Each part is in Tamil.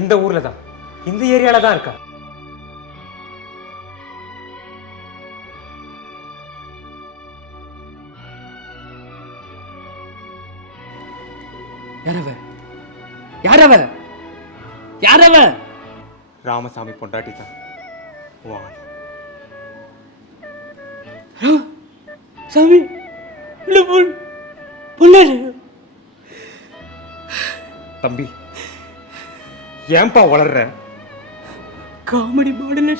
இந்த ஊர்ல தான், இந்த ஏரியால தான் இருக்கா. யாரவ? ராமசாமி பொண்டாட்டி தான். வா சாமி புள்ள தம்பி, ஏன்பா வளர்ற? காமெடி மாடல்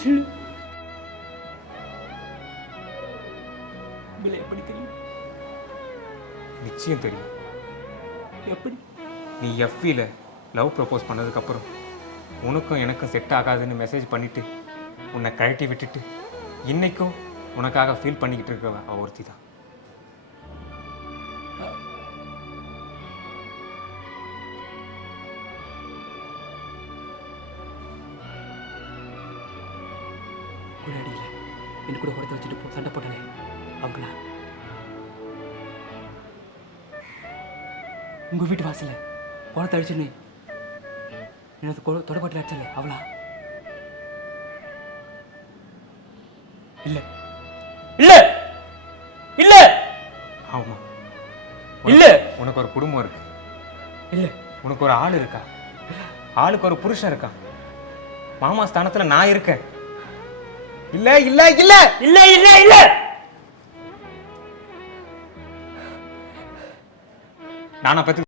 எப்படி தெரியும்? நிச்சயம் தெரியும். எப்படி? நீ எஃபில லவ் ப்ரப்போஸ் பண்ணதுக்கப்புறம் உனக்கும் எனக்கும் செட் ஆகாதுன்னு மெசேஜ் பண்ணிட்டு உன்னை கழட்டி விட்டுட்டு இன்னைக்கும் உனக்காக ஃபீல் பண்ணிக்கிட்டு இருக்கவ அவ ஒருத்தி தான். அடியில என்ன கூட கொடுத்து வச்சுட்டு சண்டை போட்டனே அவங்களா? உங்க வீட்டு வாசல குளத்தை அடிச்சுன்னு எனக்கு தொடப்பாட்டில் அடிச்சல அவளா? இல்ல இல்ல இல்ல ஆமா இல்ல. உனக்கு ஒரு குடும்பம் இருக்கு. இல்ல. உனக்கு ஒரு ஆள் இருக்கா. ஆளுக்கு ஒரு புருஷன் இருக்கா. மாமா ஸ்தானத்துல நான் இருக்கேன். இல்ல இல்ல இல்ல இல்ல இல்ல இல்ல. நானா பத்தி